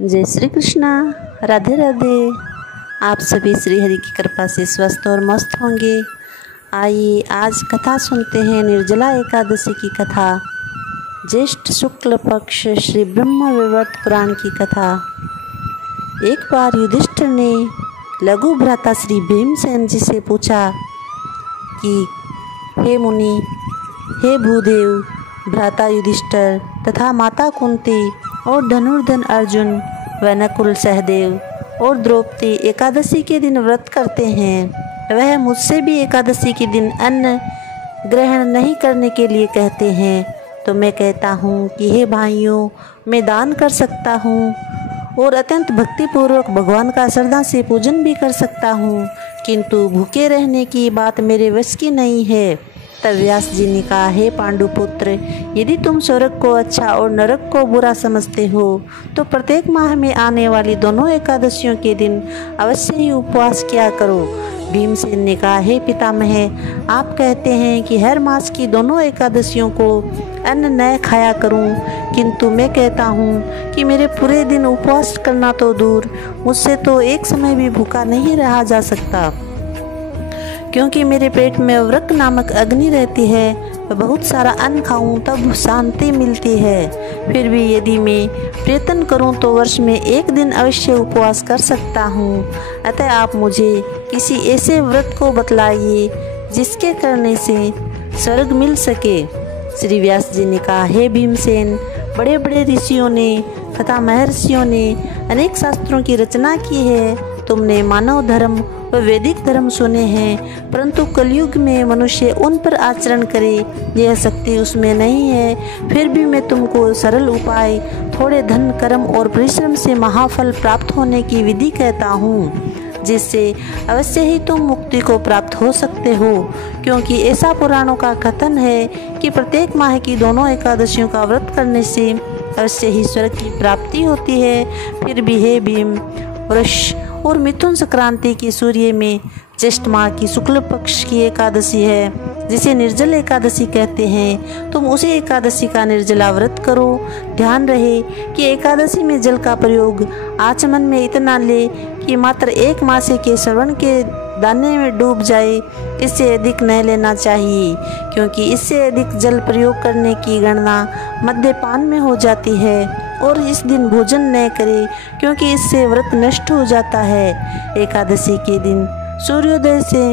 जय श्री कृष्णा, राधे राधे। आप सभी श्री हरि की कृपा से स्वस्थ और मस्त होंगे। आइए आज कथा सुनते हैं निर्जला एकादशी की कथा, ज्येष्ठ शुक्ल पक्ष श्री ब्रह्म वैवर्त पुराण की कथा। एक बार युधिष्ठिर ने लघु भ्राता श्री भीमसेन जी से पूछा कि हे मुनि, हे भूदेव, भ्राता युधिष्ठिर तथा माता कुंती और धनुर्धर अर्जुन व नकुल सहदेव और द्रौपदी एकादशी के दिन व्रत करते हैं। वह मुझसे भी एकादशी के दिन अन्न ग्रहण नहीं करने के लिए कहते हैं, तो मैं कहता हूँ कि हे भाइयों, मैं दान कर सकता हूँ और अत्यंत भक्तिपूर्वक भगवान का श्रद्धा से पूजन भी कर सकता हूँ, किंतु भूखे रहने की बात मेरे वश की नहीं है। तब व्यास जी ने कहा, हे पांडुपुत्र, यदि तुम स्वर्ग को अच्छा और नरक को बुरा समझते हो तो प्रत्येक माह में आने वाली दोनों एकादशियों के दिन अवश्य ही उपवास किया करो। भीमसेन ने कहा, हे पितामह, आप कहते हैं कि हर मास की दोनों एकादशियों को अन्न न खाया करूं, किंतु मैं कहता हूं कि मेरे पूरे दिन उपवास करना तो दूर, मुझसे तो एक समय भी भूखा नहीं रहा जा सकता, क्योंकि मेरे पेट में वृक्क नामक अग्नि रहती है। बहुत सारा अन्न खाऊं तब शांति मिलती है। फिर भी यदि मैं प्रयत्न करूं तो वर्ष में एक दिन अवश्य उपवास कर सकता हूं। अतः आप मुझे किसी ऐसे व्रत को बतलाइए जिसके करने से स्वर्ग मिल सके। श्री व्यास जी ने कहा, हे भीमसेन, बड़े बड़े ऋषियों ने तथा महर्षियों ने अनेक शास्त्रों की रचना की है। तुमने मानव धर्म व वैदिक धर्म सुने हैं, परंतु कलयुग में मनुष्य उन पर आचरण करे यह शक्ति उसमें नहीं है। फिर भी मैं तुमको सरल उपाय, थोड़े धन, कर्म और परिश्रम से महाफल प्राप्त होने की विधि कहता हूँ, जिससे अवश्य ही तुम मुक्ति को प्राप्त हो सकते हो। क्योंकि ऐसा पुराणों का कथन है कि प्रत्येक माह की दोनों एकादशियों का व्रत करने से अवश्य ही स्वर्ग की प्राप्ति होती है। फिर भी हे भीम, वृष और मिथुन संक्रांति की सूर्य में ज्येष्ठ माह की शुक्ल पक्ष की एकादशी है, जिसे निर्जल एकादशी कहते हैं। तुम उसी एकादशी का निर्जला व्रत करो। ध्यान रहे कि एकादशी में जल का प्रयोग आचमन में इतना ले कि मात्र एक मासे के श्रवण के दाने में डूब जाए, इससे अधिक न लेना चाहिए, क्योंकि इससे अधिक जल प्रयोग करने की गणना मद्यपान में हो जाती है। और इस दिन भोजन न करे, क्योंकि इससे व्रत नष्ट हो जाता है। एकादशी के दिन सूर्योदय से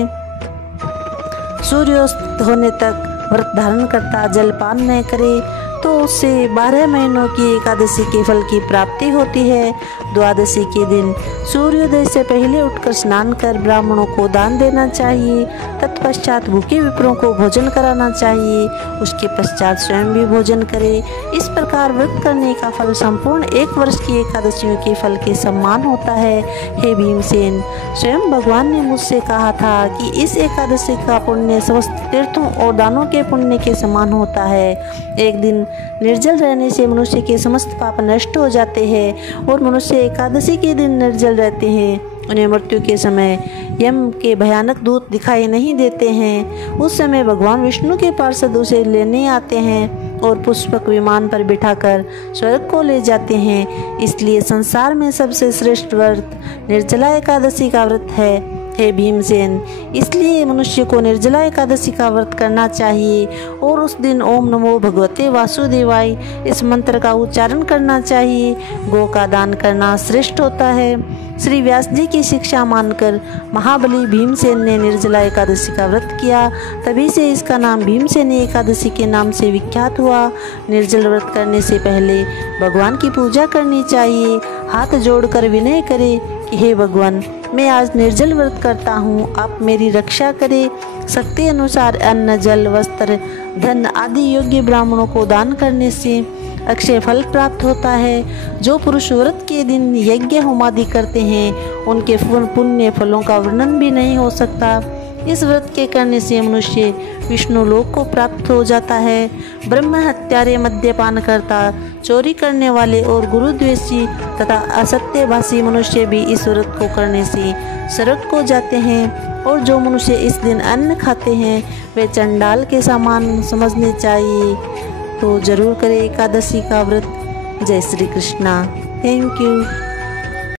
सूर्यास्त होने तक व्रत धारण करता जलपान न करे तो उससे 12 महीनों की एकादशी के फल की प्राप्ति होती है। द्वादशी के दिन सूर्योदय से पहले उठकर स्नान कर ब्राह्मणों को दान देना चाहिए। तत्पश्चात भूखे विप्रों को भोजन कराना चाहिए। उसके पश्चात स्वयं भी भोजन करे। इस प्रकार व्रत करने का फल संपूर्ण एक वर्ष की एकादशियों के फल के समान होता है। हे भीमसेन, स्वयं भगवान ने मुझसे कहा था कि इस एकादशी का पुण्य समस्त तीर्थों और दानों के पुण्य के समान होता है। एक दिन निर्जल रहने से मनुष्य के समस्त पाप नष्ट हो जाते हैं और मनुष्य एकादशी के दिन निर्जल रहते हैं। उन्हें मृत्यु के समय यम के भयानक दूत दिखाई नहीं देते हैं। उस समय भगवान विष्णु के पार्षद उसे लेने आते हैं और पुष्पक विमान पर बिठाकर स्वर्ग को ले जाते हैं। इसलिए संसार में सबसे श्रेष्ठ व्रत निर्जला एकादशी का व्रत है। हे भीमसेन, इसलिए मनुष्य को निर्जला एकादशी का व्रत करना चाहिए और उस दिन ओम नमो भगवते वासुदेवाय इस मंत्र का उच्चारण करना चाहिए। गौ का दान करना श्रेष्ठ होता है। श्री व्यास जी की शिक्षा मानकर महाबली भीमसेन ने निर्जला एकादशी का व्रत किया। तभी से इसका नाम भीमसेनी एकादशी के नाम से विख्यात हुआ। निर्जल व्रत करने से पहले भगवान की पूजा करनी चाहिए। हाथ जोड़कर विनय करे कि हे भगवान, मैं आज निर्जल व्रत करता हूँ, आप मेरी रक्षा करें। शक्ति अनुसार अन्न, जल, वस्त्र, धन आदि योग्य ब्राह्मणों को दान करने से अक्षय फल प्राप्त होता है। जो पुरुष व्रत के दिन यज्ञ होमादि करते हैं, उनके पुण्य फलों का वर्णन भी नहीं हो सकता। इस व्रत के करने से मनुष्य विष्णु लोक को प्राप्त हो जाता है। ब्रह्म हत्यारे, मद्यपान करता, चोरी करने वाले और गुरुद्वेषी तथा असत्यभाषी मनुष्य भी इस व्रत को करने से स्वर्ग को जाते हैं। और जो मनुष्य इस दिन अन्न खाते हैं वे चंडाल के समान समझने चाहिए। तो जरूर करें एकादशी का व्रत। जय श्री कृष्णा। Thank you.